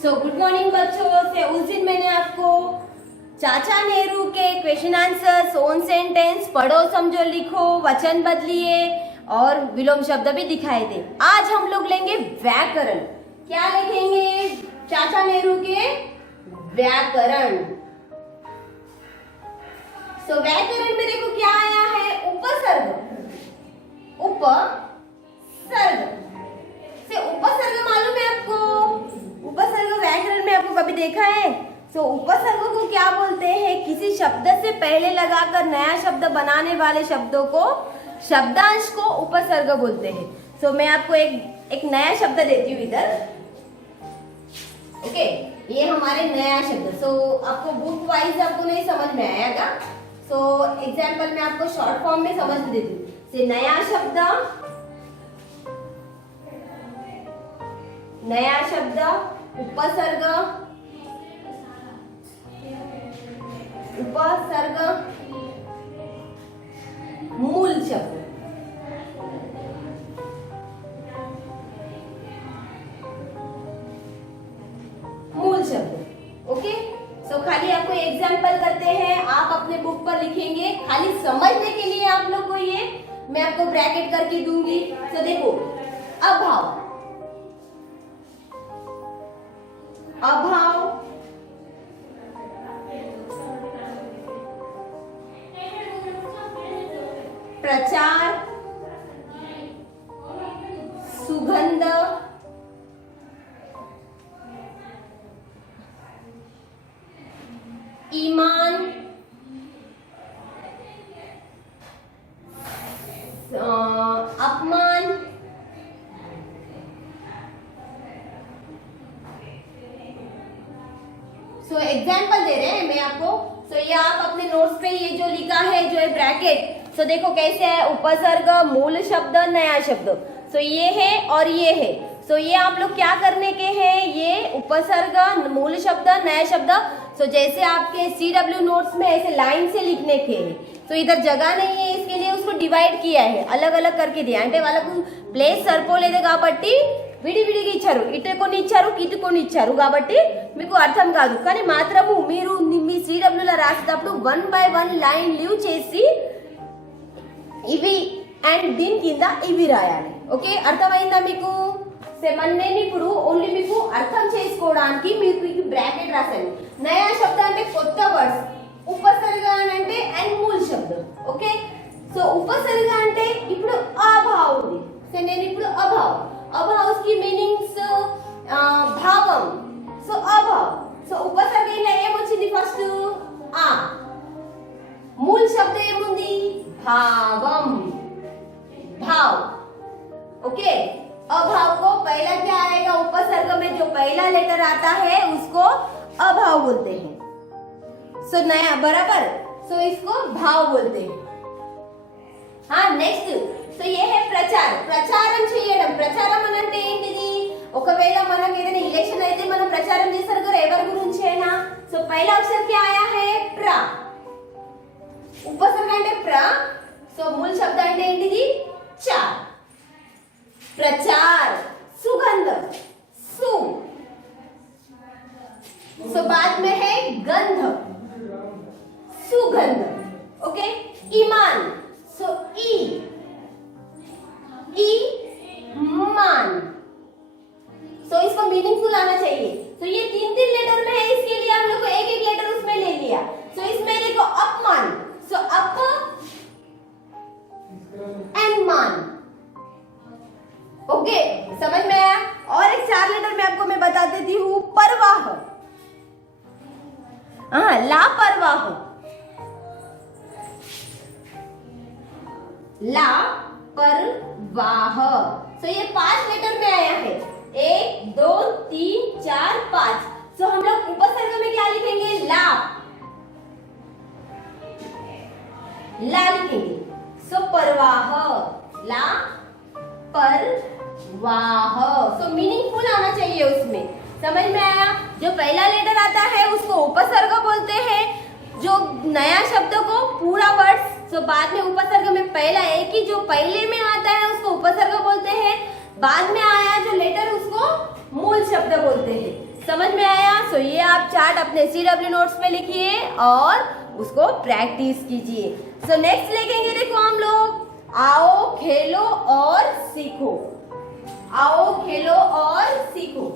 Good morning बच्चों। से उस दिन मैंने आपको चाचा नेहरू के क्वेश्चन आंसर, ओन सेंटेंस, पढ़ो समझो लिखो, वचन बदलिए और विलोम शब्द भी दिखाए थे। आज हम लोग लेंगे व्याकरण। क्या लिखेंगे? चाचा नेहरू के व्याकरण। व्याकरण में देखो क्या आया है, उपसर्ग। उपसर्ग से उपसर्ग मालूम है आपको? उपसर्ग व्याकरण में आपको कभी देखा है? उपसर्ग को क्या बोलते हैं? किसी शब्द से पहले लगाकर नया शब्द बनाने वाले शब्दों को, शब्दांश को उपसर्ग बोलते हैं। मैं आपको एक नया शब्द देती हूँ इधर। ओके, ये हमारे नया शब्द। आपको बुक वाइज आपको नहीं समझ में आएगा। एग्जाम्पल में आपको शॉर्ट फॉर्म में समझ देती हूँ। नया शब्द, नया शब्द, उपसर्ग, उपसर्ग, मूल शब्द। मूल शब्द। ओके, खाली आपको एग्जाम्पल करते हैं, आप अपने बुक पर लिखेंगे। खाली समझने के लिए आप लोग को ये मैं आपको ब्रैकेट करके दूंगी। देखो, अभाव, अभाव, प्रचार, सुगंध, ईमान, अपमान, एग्जाम्पल दे रहे हैं मैं आपको। ये आप अपने नोट्स पे ये जो लिखा है, जो है ब्रैकेट, देखो कैसे है, उपसर्ग, मूल शब्द, नया शब्द। ये है और ये है। ये आप लोग क्या करने के हैं? ये उपसर्ग, मूल शब्द, नया शब्द। जैसे आपके CW नोट्स में ऐसे लाइन से लिखने के हैं। इधर जगह नहीं है, इसके लिए उसको डिवाइड किया है, अलग अलग करके दिया। అంటే వాళ్ళకు ప్లేస్ సరిపోలేదు కాబట్టి విడివిడిగా ఇచ్చారు. ఇటుకొని ఇచ్చారు, ఇటుకొని ఇచ్చారు కాబట్టి మీకు అర్థం కాదు. కానీ మాత్రము మీరు మీ CW లో రాసేటప్పుడు 1 by 1 లైన్ లీవ్ చేసి ఇవి అండ్ దీని కింద ఇవి రాయాలి. ఓకే, అర్థమైందా మీకు? నేను ఇప్పుడు ఓన్లీ మీకు అర్థం చేసుకోవడానికి మీకు బ్రాకెట్ రాశాను. నయా శబ్ద అంటే కొత్త వర్డ్స్, ఉపసర్గ అంటే అండ్ మూల శబ్దం. ఓకే, ఉపసర్గ అంటే ఇప్పుడు అభావ్ ఉంది. నేను ఇప్పుడు అభావ్, అభావ్ కి మీనింగ్స్ భావం. అభావ్. ఉపసర్గ ఇలా ఏమొచ్చింది? ఫస్ట్ ఆ. मूल शब्द ఏముంది? भावम, भाव. ओके, अभाव को पहला क्या आएगा? उपसर्ग में जो पहला लेटर आता है उसको अभाव बोलते हैं. नया बराबर. इसको भाव बोलते हैं. हाँ, नेक्स्ट ये है प्रचार. ప్రచారం చేయడం. ప్రచారం అంటే ఏంటిది? ఒకవేళ మనకి ఏదైనా ఎలక్షన్ అయితే మనం ప్రచారం చేస్తారు కదా, ఎవరి గురించి అయినా. पहला अक्षर क्या आया है? प्र. उपसर्ग అంటే ప్ర. मूल शब्द అంటే ఏంటిది? చ. प्रचार, सुगंध, सु. बाद में है गंध, सुगंध. ओके, ईमान, ई. ईमान. इसको मीनिंगफुल आना चाहिए. ये 3-3 लेटर में है, इसके लिए हम लोग को एक-एक लेटर उसमें ले लिया. इसमें देखो अपमान, अप एंड मान. ओके, समझ में आया? और एक 4 लेटर में आपको मैं बता देती हूँ. परवाह, लापरवाह, लापरवाह. ये 5 लेटर में आया है. 1, 2, 3, 4, 5. हम लोग उपसर्ग में क्या लिखेंगे? ला. ला लिखेंगे. परवाह, ला परवाह. मीनिंगफुल आना चाहिए उसमें. समझ में आया? जो पहला लेटर आता है उसको उपसर्ग बोलते हैं. जो नया शब्द को पूरा वर्ड, बाद में उपसर्ग में पहला एक ही जो पहले में आता है उसको उपसर्ग बोलते हैं. बाद में आया जो लेटर उसको मूल शब्द बोलते हैं. समझ में आया? सो ये आप चार्ट अपने CW नोट्स पे लिखिए और उसको प्रैक्टिस कीजिए। सो नेक्स्ट लिखेंगे, देखो हम लोग आओ खेलो और सीखो। आओ खेलो और सीखो।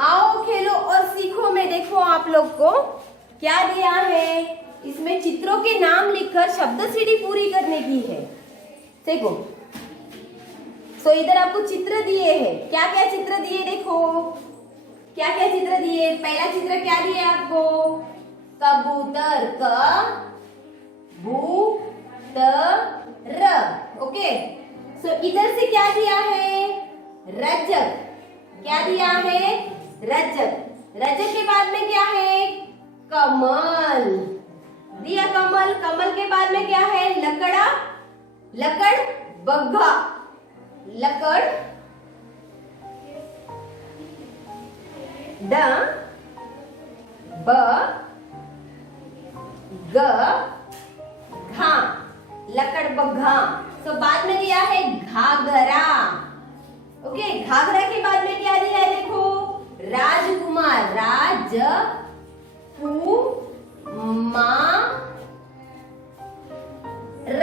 आओ खेलो और सीखो में देखो आप लोग को क्या दिया है, इसमें चित्रों के नाम लिखकर शब्द सीढ़ी पूरी करने की है। देखो तो इधर आपको चित्र दिए हैं, क्या क्या चित्र दिए देखो, क्या क्या चित्र दिए। पहला चित्र क्या दिया आपको, कबूतर, कबूतर। ओके, सो इधर से क्या दिया है, रजक, क्या दिया है, रजक। रजक के बाद में क्या है, कमल दिया, कमल। कमल के बाद में क्या है, लकड़ा, लकड़ बग्घा, लकड़ ड ब ग घा, लकड़ बग्घा। तो बाद में दिया है घाघरा। ओके, घाघरा के बाद में क्या दिया है देखो, राजकुमार, राज कु मा र,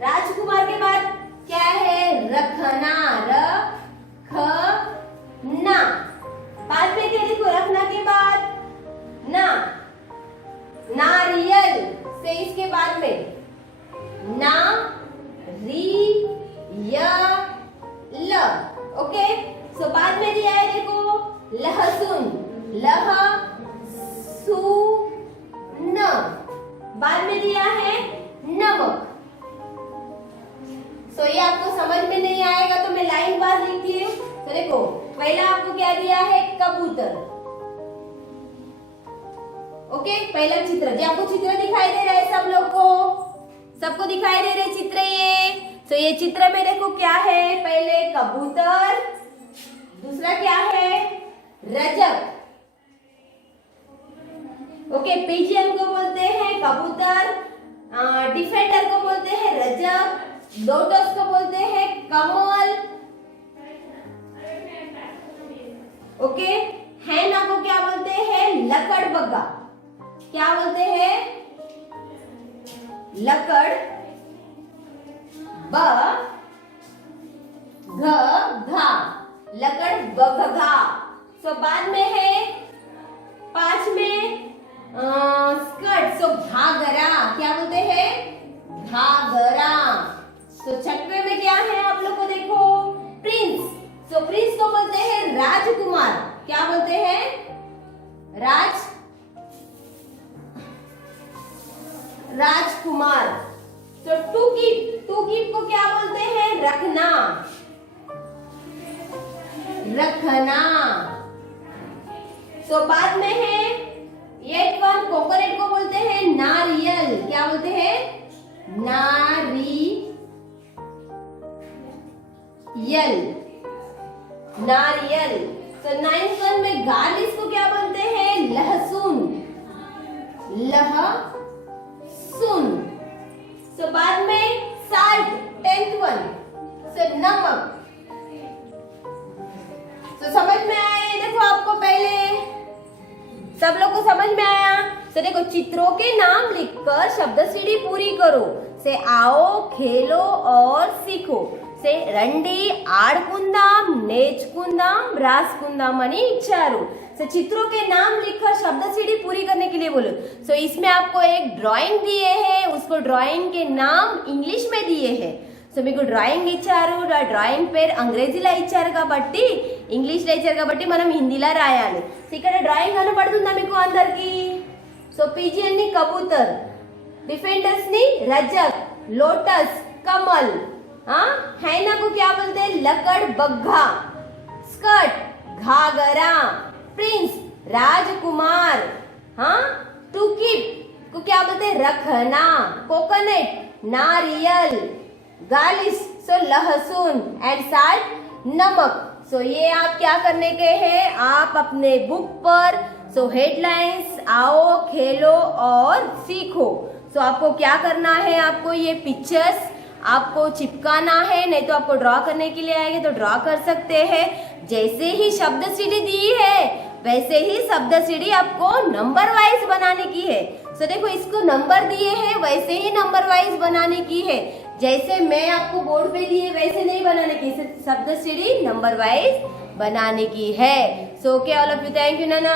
राजकुमार के बाद क्या है, रखना, रखना। बाद में क्या देखो, रखना के बाद ना, नारियल से इसके बाद में ना री य ल। ओके, सो बाद में दिया है देखो लहसुन, लह सु न। बाद में दिया है नमक। सो ये आपको समझ में नहीं आएगा तो मैं लाइन वाइज लिखती हूँ। तो देखो पहला आपको क्या दिया है, कबूतर। ओके, पहला चित्र जो आपको चित्र दिखाई दे रहा है, सब लोग को, सबको दिखाई दे रहे चित्र ये। तो ये चित्र में देखो क्या है, पहले कबूतर, दूसरा क्या है, रजक। ओके, पिजियन को बोलते हैं कबूतर, डिफेंडर को बोलते हैं रजक, लोटस को बोलते हैं कमल। ओके, हैना को क्या बोलते हैं, लकड़बग्गा। क्या बोलते हैं, लकड़ ब घ घा, लकड़ बग्घा। सो बाद में है 5 में स्कर्ट, सो घाघरा, क्या बोलते हैं, घाघरा। तो 6वें में क्या है आप लोग को देखो, प्रिंस। सो प्रिंस को बोलते हैं राजकुमार, क्या बोलते हैं, राजकुमार। तो टू कीप को क्या बोलते हैं, रखना, रखना। तो बाद में है 8 कोकोनट को बोलते हैं नारियल, क्या बोलते हैं, नारियल, नारियल। तो 9 में गार्लिक को क्या बोलते हैं, लहसुन, लहसुन। तो बाद में साल्ट, 10th सो नमक। तो समझ में आया, देखो आपको पहले सब लोग को समझ में आया। तो देखो चित्रों के नाम लिखकर शब्द सीढ़ी पूरी करो। से आओ खेलो और सीखो, से రండి ఆడుకుందాం నేర్చుకుందాం రాసుకుందాం అని ఇచ్చారు। सो चित्रों के नाम लिखकर शब्द सीढ़ी पूरी करने के लिए बोलो। सो इसमें आपको एक ड्राइंग दिए है, उसको ड्राइंग के नाम इंग्लिश में दिए हैं। సో మీకు డ్రాయింగ్ ఇచ్చారు, ఆ డ్రాయింగ్ పేరు అంగ్రేజీలో ఇచ్చారు కాబట్టి, ఇంగ్లీష్లో ఇచ్చారు కాబట్టి మనం హిందీలో రాయాలి। సో ఇక్కడ డ్రాయింగ్ కనపడుతుందా మీకు అందరికి? సో పిజియన్ ని కబూతర్, डिफेंडर्स नी रजक, लोटस, कमल, हैना को क्या बोलते हैं, लकड़ बग्घा, स्कर्ट घाघरा, प्रिंस राजकुमार, टूकीप को क्या बोलते हैं, रखना, कोकोनट नारियल, गार्लिक सो लहसुन एंड साल्ट नमक। सो ये आप क्या करने के हैं, आप अपने बुक पर सो हेडलाइंस, आओ खेलो और सीखो। सो आपको क्या करना है, आपको ये पिक्चर्स आपको चिपकाना है, नहीं तो आपको ड्रॉ करने के लिए आएंगे तो ड्रॉ कर सकते हैं। जैसे ही शब्द सीढ़ी दी है वैसे ही शब्द सीढ़ी आपको नंबर वाइज बनाने की है। सो देखो इसको नंबर दिए हैं वैसे ही नंबर वाइज बनाने की है। जैसे मैं आपको बोर्ड पे दिए वैसे नहीं बनाने की, शब्द सीढ़ी नंबर वाइज बनाने की है। So okay all of you, thank you Nana.